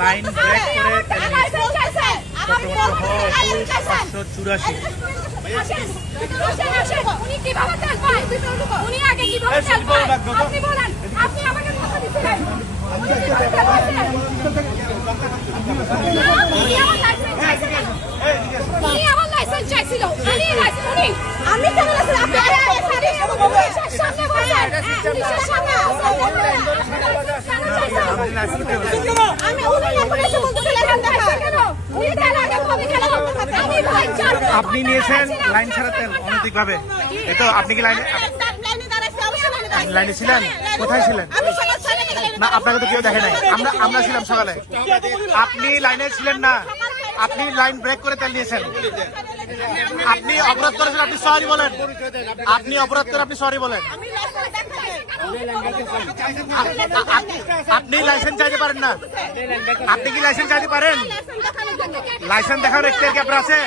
Line break করে আপনি নিয়েছেন লাইন ছাড়া তেল অনৈতিক ভাবে। এই তো আপনি কি লাইনে ছিলেন? কোথায় ছিলেন? না, আপনাকে তো কেউ দেখে নাই। আমরা ছিলাম সকালে। আপনি লাইনে ছিলেন না, আপনি লাইন ব্রেক করে তেল দিয়েছেন। আপনি অপরাধ করেছেন, আপনি সরি বলেন। আপনি অপরাধ করে আপনি সরি বলেন। আপনি লাইসেন্স চাইতে পারেন না? আপনি কি লাইসেন্স চাইতে পারেন? লাইসেন্স দেখার এখতিয়ার কি আপনার আছে?